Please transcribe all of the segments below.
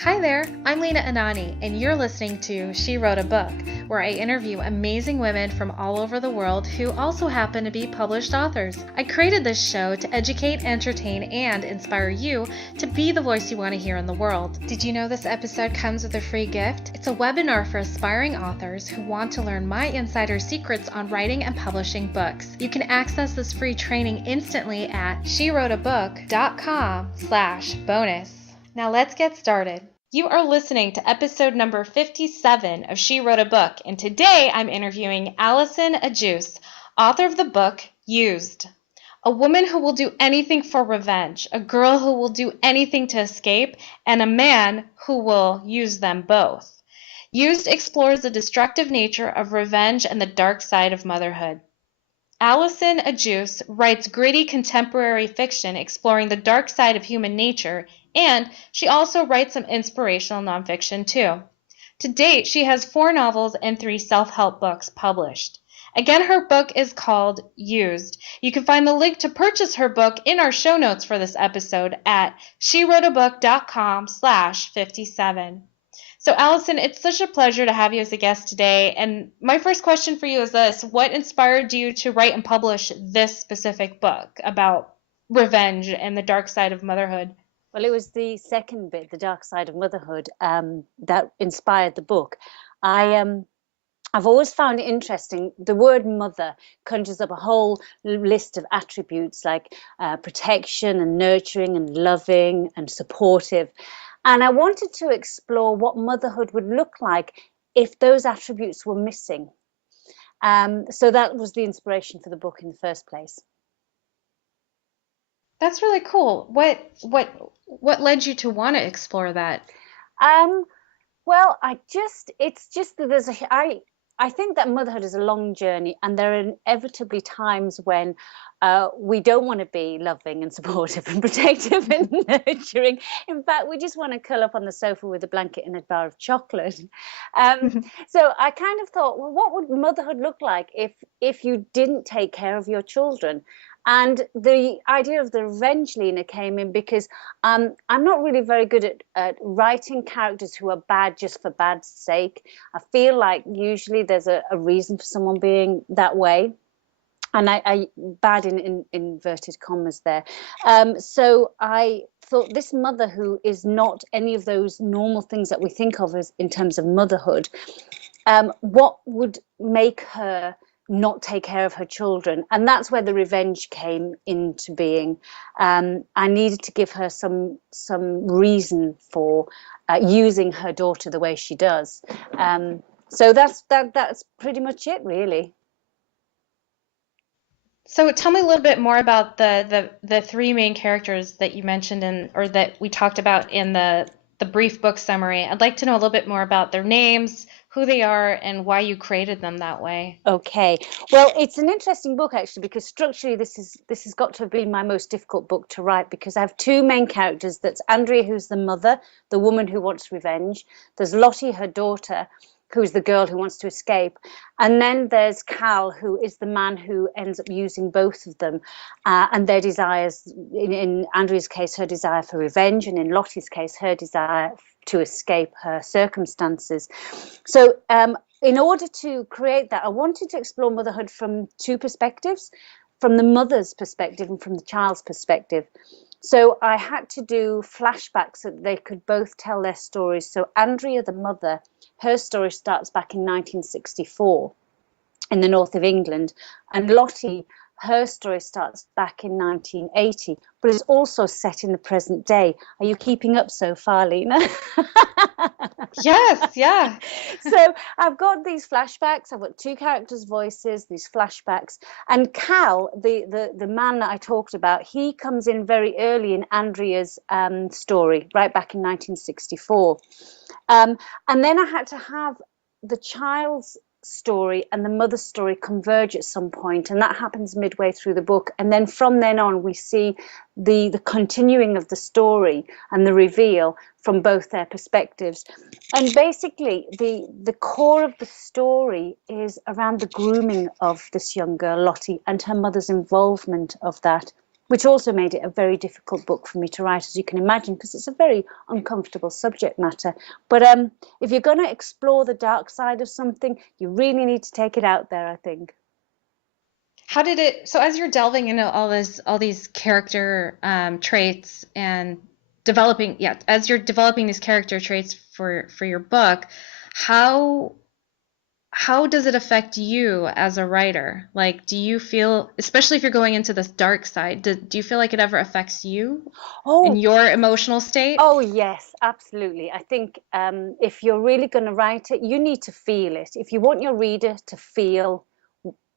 Hi there, I'm Lena Anani, and you're listening to She Wrote a Book, where I interview amazing women from all over the world who also happen to be published authors. I created this show to educate, entertain, and inspire you to be the voice you want to hear in the world. Did you know this episode comes with a free gift? It's a webinar for aspiring authors who want to learn my insider secrets on writing and publishing books. You can access this free training instantly at SheWroteABook.com/bonus. Now let's get started. You are listening to episode number 57 of She Wrote a Book, and today I'm interviewing Allison Agius, author of the book Used. A woman who will do anything for revenge, a girl who will do anything to escape, and a man who will use them both. Used explores the destructive nature of revenge and the dark side of motherhood. Allison Agius writes gritty contemporary fiction exploring the dark side of human nature, and she also writes some inspirational nonfiction too. To date, she has 4 novels and 3 self-help books published. Again, her book is called Used. You can find the link to purchase her book in our show notes for this episode at SheWroteABook.com/57. So, Allison, it's such a pleasure to have you as a guest today. And my first question for you is this: what inspired you to write and publish this specific book about revenge and the dark side of motherhood? Well, it was the second bit, the dark side of motherhood, that inspired the book. I've always found it interesting. The word mother conjures up a whole list of attributes like protection and nurturing and loving and supportive. And I wanted to explore what motherhood would look like if those attributes were missing. So that was the inspiration for the book in the first place. That's really cool. What led you to want to explore that? Well, it's just that I think that motherhood is a long journey, and there are inevitably times when we don't want to be loving and supportive and protective and nurturing. In fact, we just want to curl up on the sofa with a blanket and a bar of chocolate. So I kind of thought, well, what would motherhood look like if you didn't take care of your children? And the idea of the revenge, Lena, came in because I'm not really very good at writing characters who are bad just for bad's sake. I feel like usually there's a reason for someone being that way. And I bad in inverted commas there. So I thought this mother who is not any of those normal things that we think of as in terms of motherhood, what would make her not take care of her children? And that's where the revenge came into being. I needed to give her some reason for using her daughter the way she does. So that's pretty much it, really. So tell me a little bit more about the 3 main characters that you mentioned or that we talked about in the brief book summary. I'd like to know a little bit more about their names, who they are, and why you created them that way. Okay. Well, it's an interesting book actually, because structurally this has got to have been my most difficult book to write, because I have 2 main characters. That's Andrea, who's the mother, the woman who wants revenge. There's Lottie, her daughter, who's the girl who wants to escape. And then there's Cal, who is the man who ends up using both of them, and their desires, in Andrea's case, her desire for revenge, and in Lottie's case, her desire to escape her circumstances. So in order to create that, I wanted to explore motherhood from 2 perspectives, from the mother's perspective and from the child's perspective. So I had to do flashbacks so that they could both tell their stories. So Andrea, the mother, her story starts back in 1964 in the north of England, and Lottie, her story starts back in 1980, but it's also set in the present day. Are you keeping up so far, Lena? Yes, yeah. So I've got these flashbacks. I've got 2 characters' voices, these flashbacks. And Cal, the man that I talked about, he comes in very early in Andrea's story, right back in 1964. And then I had to have the child's story and the mother's story converge at some point, and that happens midway through the book. And then from then on, we see the continuing of the story and the reveal from both their perspectives. And basically the core of the story is around the grooming of this young girl, Lottie, and her mother's involvement of that. which also made it a very difficult book for me to write, as you can imagine, because it's a very uncomfortable subject matter. But if you're going to explore the dark side of something, you really need to take it out there, I think. How did it, so as you're delving into all these character traits and developing, yeah, as you're developing these character traits for your book, how does it affect you as a writer? Like, do you feel, especially if you're going into this dark side, do you feel like it ever affects you in your emotional state? Oh, yes, absolutely. I think if you're really going to write it, you need to feel it. If you want your reader to feel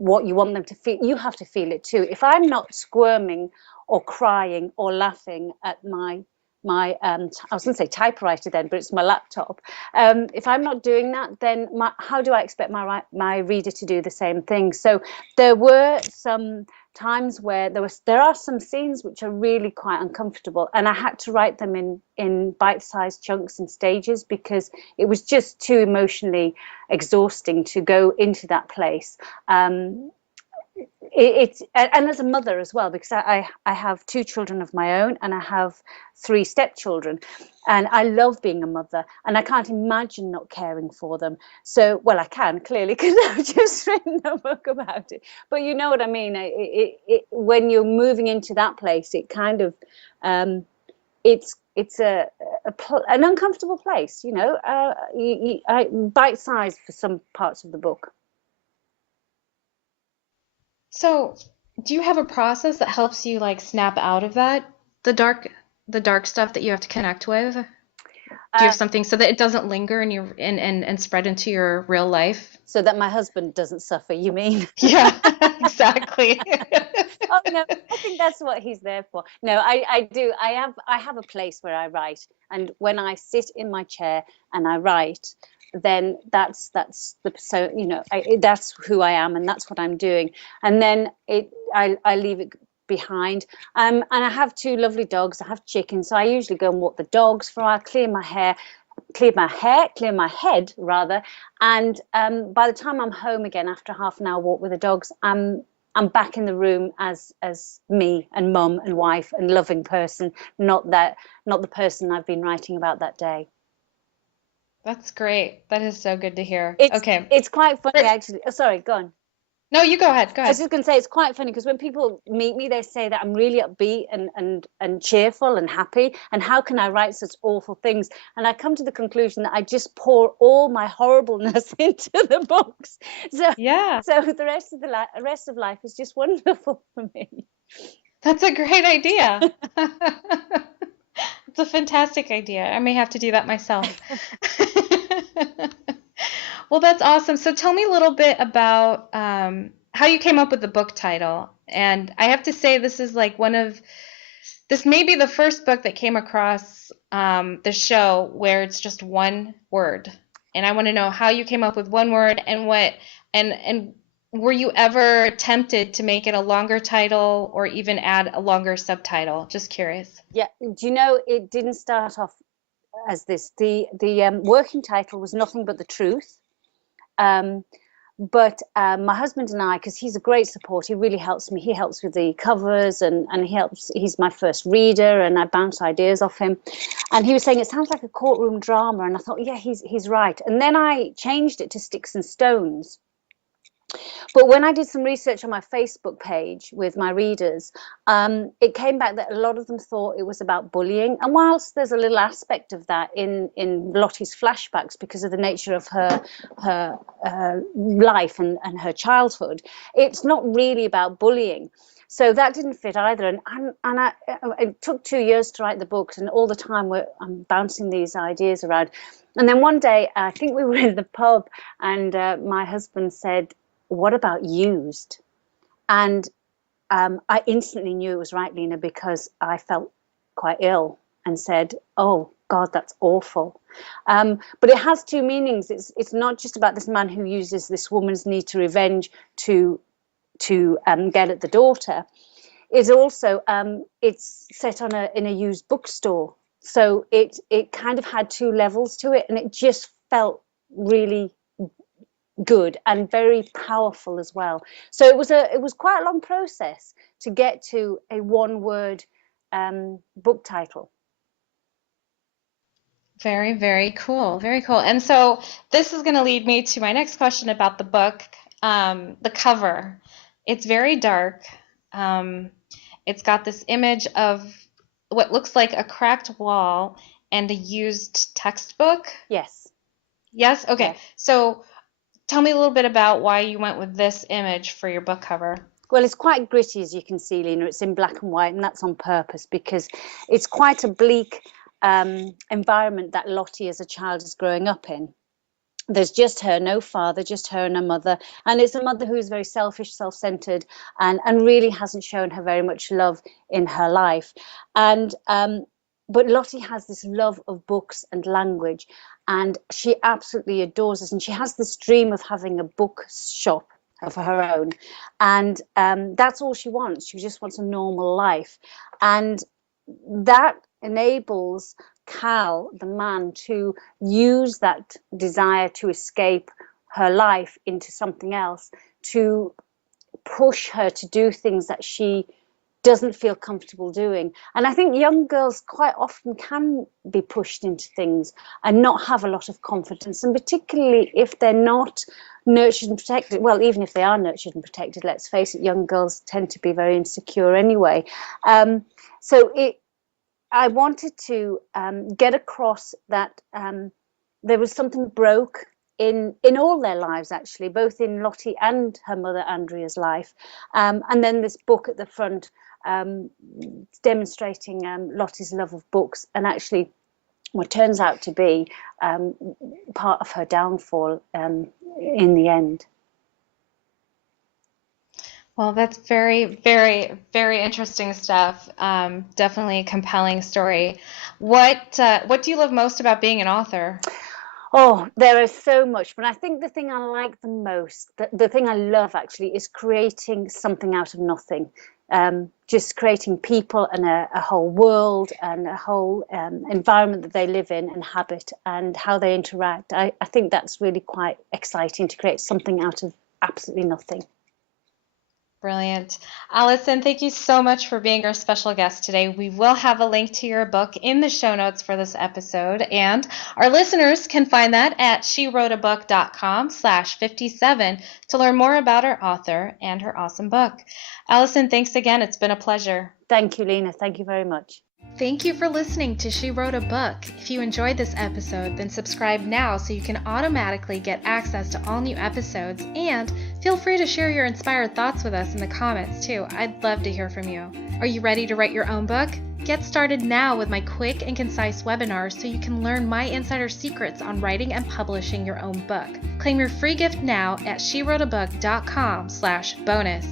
what you want them to feel, you have to feel it too. If I'm not squirming or crying or laughing at my I was going to say typewriter then, but it's my laptop. If I'm not doing that, then how do I expect my reader to do the same thing? So there were some times where there are some scenes which are really quite uncomfortable, and I had to write them in bite-sized chunks and stages, because it was just too emotionally exhausting to go into that place. And as a mother as well, because I have 2 children of my own, and I have 3 stepchildren, and I love being a mother, and I can't imagine not caring for them. So, well, I can clearly, because I've just written a book about it. But you know what I mean. When you're moving into that place, it kind of it's an uncomfortable place, you know. Bite-sized for some parts of the book. So, do you have a process that helps you like snap out of that, the dark stuff that you have to connect with? Do you have something so that it doesn't linger in your and spread into your real life? So that my husband doesn't suffer, you mean? Yeah, exactly. Oh no, I think that's what he's there for. No, I do. I have a place where I write, and when I sit in my chair and I write, then that's so, you know, that's who I am, and that's what I'm doing. And then I leave it behind. And I have 2 lovely dogs. I have chickens, so I usually go and walk the dogs for a while, clear my head rather. And by the time I'm home again after half an hour walk with the dogs, I'm back in the room as me and mum and wife and loving person, not the person I've been writing about that day. That's great. That is so good to hear. Okay. It's quite funny, actually. Oh, sorry, go on. No, you go ahead. Go I ahead. was just going to say, it's quite funny because when people meet me, they say that I'm really upbeat and cheerful and happy. And how can I write such awful things? And I come to the conclusion that I just pour all my horribleness into the books. So Yeah. So the rest of life is just wonderful for me. That's a great idea. It's a fantastic idea. I may have to do that myself. Well, that's awesome. So tell me a little bit about how you came up with the book title. And I have to say, this is like this may be the first book that came across the show where it's just one word. And I want to know how you came up with one word and and were you ever tempted to make it a longer title or even add a longer subtitle? Just curious. Yeah, do you know, it didn't start off as this. The working title was Nothing But the Truth. But my husband and I, because he's a great support, he really helps me. He helps with the covers and he's my first reader, and I bounce ideas off him. And he was saying, it sounds like a courtroom drama. And I thought, yeah, he's right. And then I changed it to Sticks and Stones. But when I did some research on my Facebook page with my readers, it came back that a lot of them thought it was about bullying. And whilst there's a little aspect of that in Lottie's flashbacks because of the nature of her life and her childhood, it's not really about bullying. So that didn't fit either. And it took 2 years to write the books, and all the time I'm bouncing these ideas around. And then one day, I think we were in the pub, and my husband said, "What about used?" And I instantly knew it was right, Lena, because I felt quite ill and said, "Oh God, that's awful." But it has 2 meanings. It's not just about this man who uses this woman's need to revenge to get at the daughter. It's also it's set in a used bookstore, so it kind of had 2 levels to it, and it just felt really good and very powerful as well. So it was quite a long process to get to a one-word book title. Very, very cool. Very cool. And so this is going to lead me to my next question about the book. The cover. It's very dark. It's got this image of what looks like a cracked wall and a used textbook. Yes. Yes? Okay. Yes. So tell me a little bit about why you went with this image for your book cover. Well, it's quite gritty, as you can see, Lena. It's in black and white, and that's on purpose because it's quite a bleak environment that Lottie as a child is growing up in. There's just her, no father, just her and her mother. And it's a mother who is very selfish, self-centered, and really hasn't shown her very much love in her life. And but Lottie has this love of books and language, and she absolutely adores us. And she has this dream of having a book shop of her own. And that's all she wants. She just wants a normal life. And that enables Cal, the man, to use that desire to escape her life into something else, to push her to do things that she doesn't feel comfortable doing. And I think young girls quite often can be pushed into things and not have a lot of confidence, and particularly if they're not nurtured and protected. Well, even if they are nurtured and protected, let's face it, young girls tend to be very insecure anyway. I wanted to get across that there was something broke in all their lives, actually, both in Lottie and her mother Andrea's life. And then this book at the front demonstrating Lottie's love of books, and actually what turns out to be part of her downfall in the end. Well, that's very, very, very interesting stuff. Definitely a compelling story. What do you love most about being an author? Oh, there is so much, but I think the thing I like the most, the thing I love actually, is creating something out of nothing. Just creating people and a whole world and a whole environment that they live in and habit and how they interact. I think that's really quite exciting, to create something out of absolutely nothing. Brilliant. Allison, thank you so much for being our special guest today. We will have a link to your book in the show notes for this episode, and our listeners can find that at SheWroteABook.com/57 to learn more about our author and her awesome book. Allison, thanks again. It's been a pleasure. Thank you, Lena. Thank you very much. Thank you for listening to She Wrote a Book. If you enjoyed this episode, then subscribe now so you can automatically get access to all new episodes, and feel free to share your inspired thoughts with us in the comments too. I'd love to hear from you. Are you ready to write your own book? Get started now with my quick and concise webinars so you can learn my insider secrets on writing and publishing your own book. Claim your free gift now at SheWroteABook.com/bonus.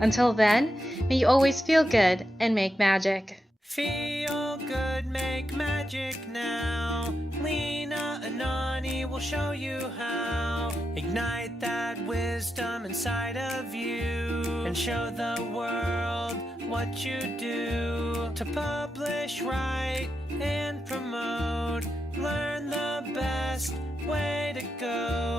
Until then, may you always feel good and make magic. Feel good, make magic now. Lena, Anani will show you how. Ignite that wisdom inside of you and show the world what you do. To publish, write, and promote, learn the best way to go.